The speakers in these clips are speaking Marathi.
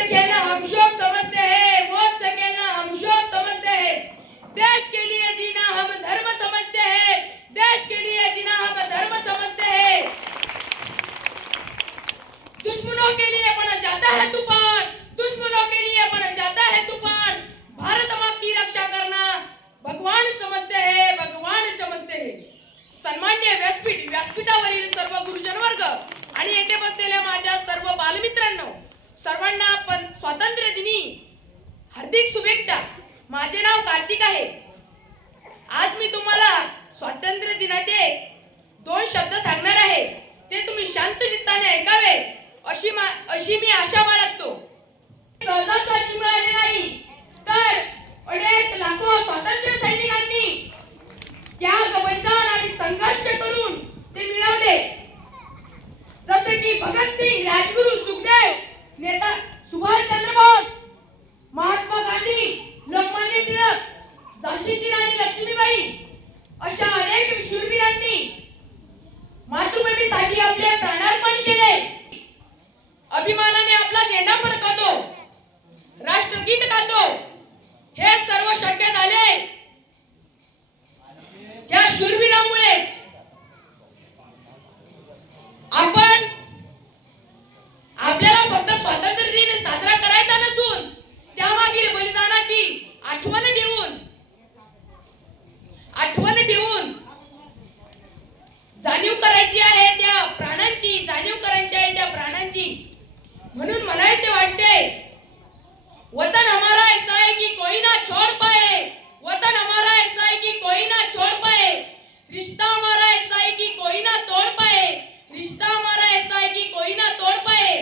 से खेलना हम शौक समझते हैं, मौत से खेलना हम शौक समझते हैं। देश के लिए जीना हम धर्म समझते हैं, देश के लिए जीना हम धर्म समझते हैं। दुश्मनों के लिए बना जाता है तूफान, दुश्मनों के लिए बना जाता है तूफान। भारत माँ की रक्षा करना भगवान समजते हैं, भगवान समजते हैं। सन्माननीय व्यासपीठावरील सर्व गुरुजन वर्ग आणि येथे बसलेल्या माझ्या सर्व बालमित्रांनो, सर्वांना स्वातंत्र्य दिनी हार्दिक शुभेच्छा। माझे नाव कार्तिक आहे। आज मी तुम्हाला स्वातंत्र्य दिनाचे 2 शब्द सांगणार आहे, ते तुम्ही शांत चित्ताने ऐकावे अशी मी आशा बाळगतो। स्वतंत्र मिळाले नाही तर अनेक लाखो स्वातंत्र्य सैनिकांनी त्याग, बलिदान आणि संघर्ष करून ते मिळवले। जसे की भगतसिंग, राजगुरू, सुखदेव, नेता सुभाषचंद्र बोस, महात्मा गांधी, लोकमान्य टिळक, झाशीची राणी लक्ष्मीबाई अशा अनेक शूरवीरांनी मातृभूमीसाठी आपले प्राणार्पण केले। अभिमानाने आपला झेंडा फडकवतो, राष्ट्रगीत गातो। हे सर्व शक्य झाले या शूरवीरांमुळे। आपण आपल्याला फक्त स्वातंत्र्य दिन साजरा करायचा नसून त्यामागील बलिदानाची आठवण ठेवून जाणीव करायची आहे, त्या प्राणांची जाणीव करायची आहे, त्या प्राणांची। म्हणून म्हणायचे वाटते, वतन हमारा ऐसा है कि कोई ना छोड़ पाए, वतन हमारा ऐसा है कि कोई ना छोड़ पाए, रिश्ता हमारा ऐसा है कि कोई ना तोड़ पाए, रिश्ता हमारा ऐसा है कि कोई ना तोड़ पाए।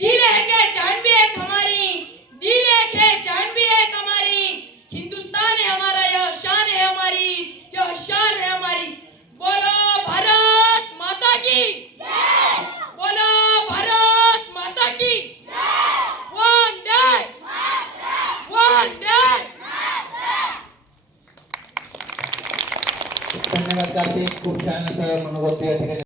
दिल है क्या जान भी एक हमारी, दिल एक है जान भी एक हमारी, हिंदुस्तान है हमारा, यह शान है हमारी, यह शान है हमारी। बोलो भारत माता की जय, बोलो भारत माता की जय, वंदे मातरम, वंदे मातरम। धन्यवाद कार्तिक, खूप छान असं मनोगत या ठिकाणी